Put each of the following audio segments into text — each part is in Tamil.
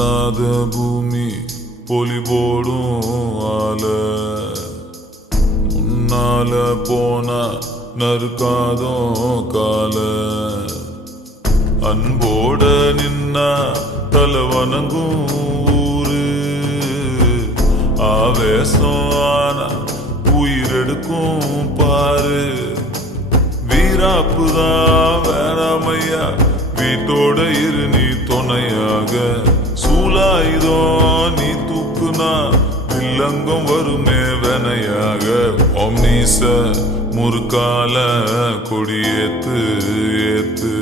இல்லாத பூமி பொலி போடும் ஆல முன்னால போனா நறுக்காதோ கால அன்போட நின்னா தலை வணங்கும் ஊரு ஆவேசம் ஆனா உயிரெடுக்கும் பாரு வீராப்புதான் வேணாமையா வீட்டோட இரு நீ துணையாக சூலாயுதம் நீ தூக்குனா வில்லங்கம் வருமே வெனையாக ஒம்னீச முறுக்கால கொடியேத்து ஏத்து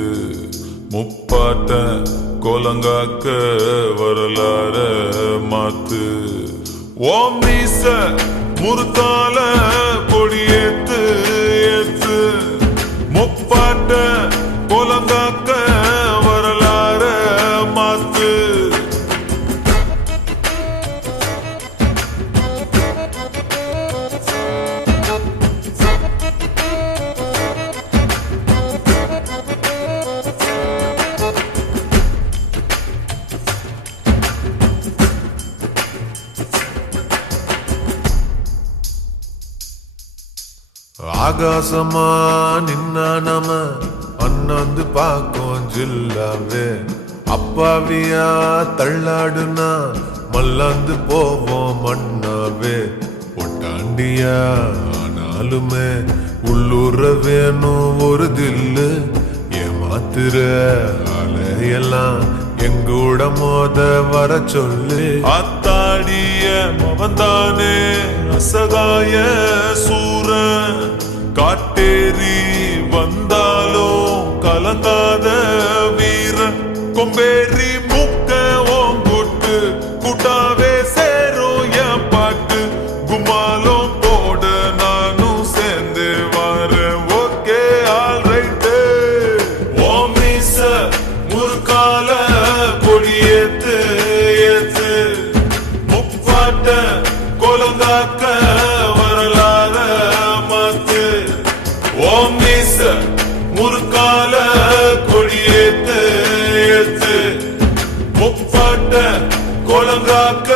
முப்பாட்ட கோலங்காக்க வரலாற மாத்து ஒம்னீச முறுக்கால கொடியேத்து ஏத்து முப்பாட்ட கோலங்காக்க வரலாற மாத்து ஆகாசமா நின்னா நம அண்ணாந்து பாக்கும் ஜில்லாவே அப்பாவியா தள்ளாடுனா மல்லாந்து போவோம் மண்ணாவே ஒட்டாண்டியா ஆனாலுமே உள்ளூர வேணும் ஒரு தில்லு ஏமாத்துற அலையெல்லாம் எங்கூட மோத வர சொல்லு அத்தாடிய மவந்தானே அசகாய சூர காட்டேரி வந்தாலும் கலங்காத வீர கொம்பேரி முக்க ஓங்குட்டு கூட்டாவே சேரும் என் பாட்டு குமாலும் போட நானும் சேர்ந்து வரேன் ஓகே ஆல் ரைட்டு ஓமீச முறுக்கால கொடியேத்து ஏத்து முப்பாட்ட கோலங்காக்க வரலாற மாத்து ஓமீச முறுக்கால கொடியேத்து ஏத்து முப்பாட்ட கோலங்காக்க